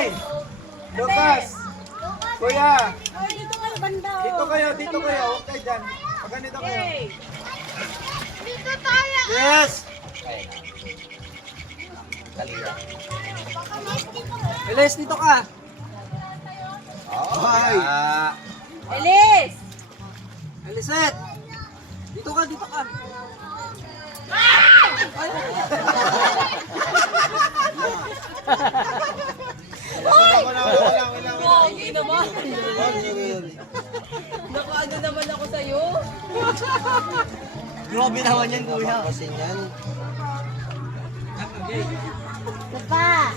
Ay! Lucas! Kuya! Ay, dito kayo banda. Dito kayo, dito kayo. Huwag kayo dyan. Pag ganito kayo. Dito tayo. Yes! Elis, dito ka. Ay! Elis! Eliset! Dito ka, dito ka. Pogi naman. Nakaano naman ako sa'yo. Grabe naman yan, kuya. Papa.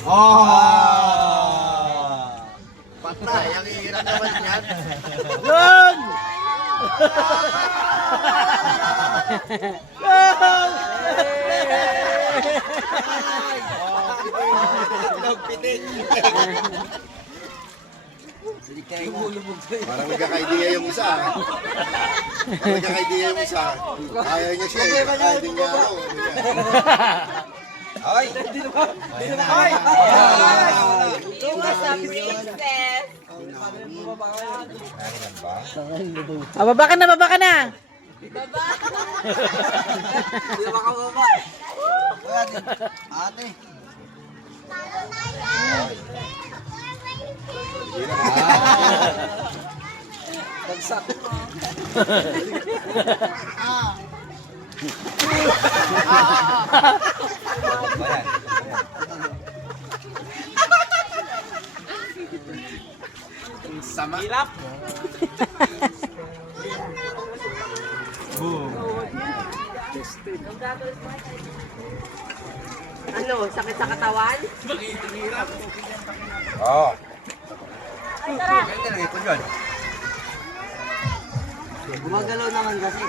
Patay, ang hirap naman yan. Yun! Nagpitin. Parang nagkaka-idea yung isa. Nagkaka-idea yung isa. Ayaw niya siya eh. Ayaw din niya ako. Ay! Ay! Lucas ang princess. Baba ka na, baba ka na. Baba. Hindi ba kababa? Ate. Bagsak. Sama. Hirap. Ano, sakit sa katawan? Oo. Ay, tara. Ganda lang ito yun. Gumagalaw naman kasi.